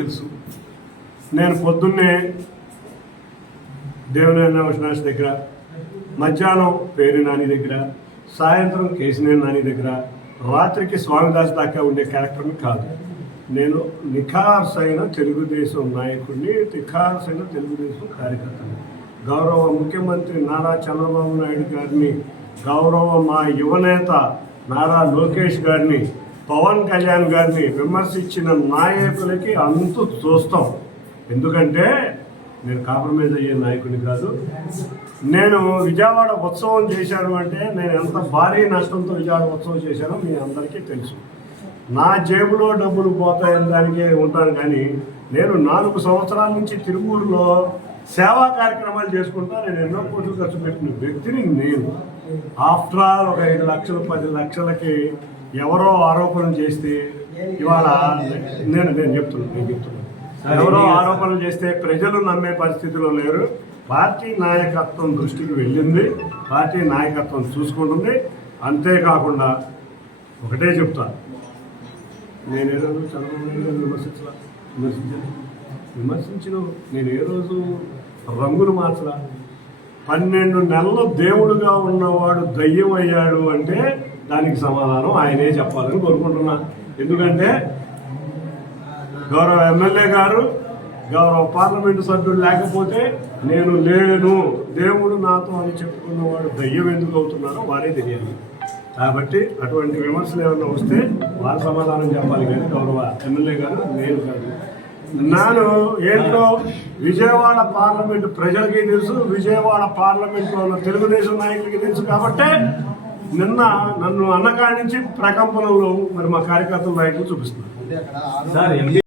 తెలుసు నేను పొద్దున్నే దేవనేని అవినాష్ దగ్గర మధ్యాహ్నం పేరు నాని దగ్గర సాయంత్రం కేసినేని నాని దగ్గర రాత్రికి స్వామిదాస్ దాకా ఉండే క్యారెక్టర్ని కాదు నేను నిఖార్సైన తెలుగుదేశం నాయకుడిని అయిన తెలుగుదేశం కార్యకర్తని గౌరవ ముఖ్యమంత్రి నారా చంద్రబాబు నాయుడు గారిని గౌరవ మా యువనేత నారా లోకేష్ గారిని పవన్ కళ్యాణ్ గారిని విమర్శించిన నాయకులకి అంతు చూస్తాం ఎందుకంటే నేను కాంప్రమైజ్ అయ్యే నాయకుడిని కాదు నేను విజయవాడ ఉత్సవం చేశాను అంటే నేను ఎంత భారీ నష్టంతో విజయవాడ ఉత్సవం చేశానో మీ అందరికీ తెలుసు నా జేబులో డబ్బులు పోతాయని దానికే ఉంటాను కానీ నేను నాలుగు సంవత్సరాల నుంచి తిరువూరులో సేవా కార్యక్రమాలు చేసుకుంటా నేను ఎన్నో కోట్లు ఖర్చు పెట్టిన వ్యక్తిని నేను ఆఫ్టర్ ఆల్ ఒక ఐదు లక్షలు పది లక్షలకి ఎవరో ఆరోపణలు చేస్తే ఇవాళ నేను నేను చెప్తున్నాను నేను చెప్తున్నాను ఎవరో ఆరోపణలు చేస్తే ప్రజలు నమ్మే పరిస్థితిలో లేరు పార్టీ నాయకత్వం దృష్టికి వెళ్ళింది పార్టీ నాయకత్వం చూసుకుంటుంది అంతేకాకుండా ఒకటే చెప్తా నేను ఏ రోజు చంద్రబాబు విమర్శించాను విమర్శించిన నేను ఏ రోజు రంగులు మార్చలా పన్నెండు నెలలు దేవుడుగా ఉన్నవాడు దయ్యం అయ్యాడు అంటే దానికి సమాధానం ఆయనే చెప్పాలని కోరుకుంటున్నా ఎందుకంటే గౌరవ ఎమ్మెల్యే గారు గౌరవ పార్లమెంటు సభ్యుడు లేకపోతే నేను లేను దేవుడు నాతో అని చెప్పుకున్నవాడు దయ్యం ఎందుకు అవుతున్నారో వారే తెలియదు కాబట్టి అటువంటి విమర్శలు ఏమైనా వస్తే వారు సమాధానం చెప్పాలి కానీ గౌరవ ఎమ్మెల్యే గారు నేను కాదు నన్ను ఏంటో విజయవాడ పార్లమెంటు ప్రజలకి తెలుసు విజయవాడ పార్లమెంట్లో ఉన్న తెలుగుదేశం నాయకులకి తెలుసు కాబట్టి నిన్న నన్ను అన్నకాడి నుంచి ప్రకంపనలో మరి మా కార్యకర్తలు నాయకులు చూపిస్తున్నారు